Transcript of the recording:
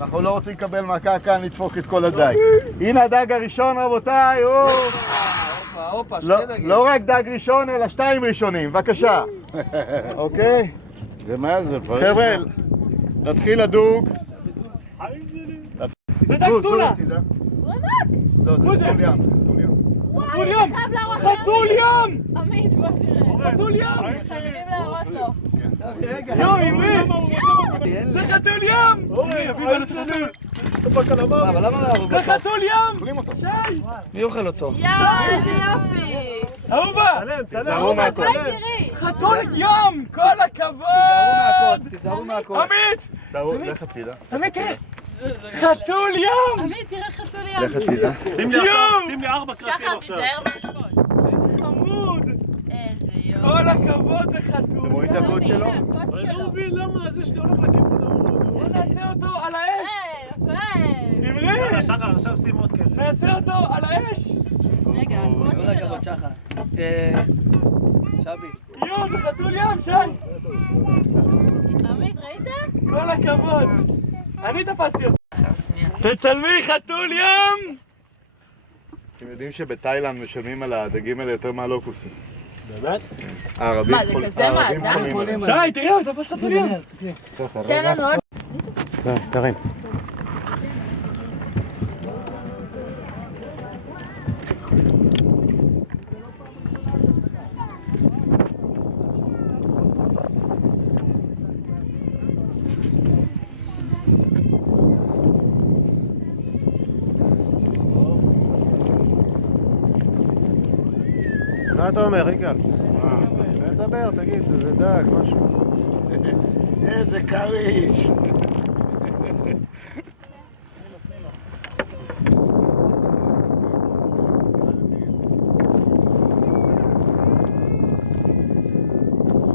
אנחנו לא רוצים לקבל מכה כאן, נדפוק את כל הדג. הנה הדג הראשון, רבותיי. לא רק דג ראשון, אלא 2 ראשונים. בבקשה. אוקיי? זה מה זה? חבר'ה, נתחיל לדוג. זה דג טונה! לא, זה חתול ים. חתול ים! חתול ים! עמית, בוא תראה. חתול ים! חייבים להראות לו. יום, אמרי! זה חתול ים! אמרי, אביב על חתול! אבל למה להרוג זה אותו? חתול ים! אוכלים אותו. שי! מי אוכל אותו? יואו, איזה יופי. אהובה! תיזהרו מהכל. בואי תראי. חתול ים! כל הכבוד! תיזהרו מהכל. עמית! לך הצידה. עמית, תראה! חתול ים! עמית, תראה חתול ים. לך הצידה. שים לי 4 קלפים שחר, עכשיו. תיזהר מהקוד. איזה חמוד! איזה יופי. כל הכבוד, זה חתול! אתם רואים את הקוד שלו? הקוד אני לא שלו. מבין למה זה שאתה הולך לכיוון ההוא. בוא נעשה אותו על האש! יפה. אמרי! יאללה, שחר, עכשיו שים עוד קרס. נעשה אותו על האש! רגע, הקוד כל שלו. הכבוד שחר. שבי. יואו, זה חתול ים, שי! עמית, ראית? כל הכבוד! אני תפסתי אותו! תצלמי חתול ים! אתם יודעים שבתאילנד משלמים על הדגים האלה יותר מהלוקוסים. באמת? הערבים מה, זה כזה מעדה? חולים עליהם. שי, תראה, הוא תפס חתול ים! תן לנו עוד. קרים. מה אתה אומר, יגאל? תדבר, תגיד, זה דג, משהו. איזה כריש.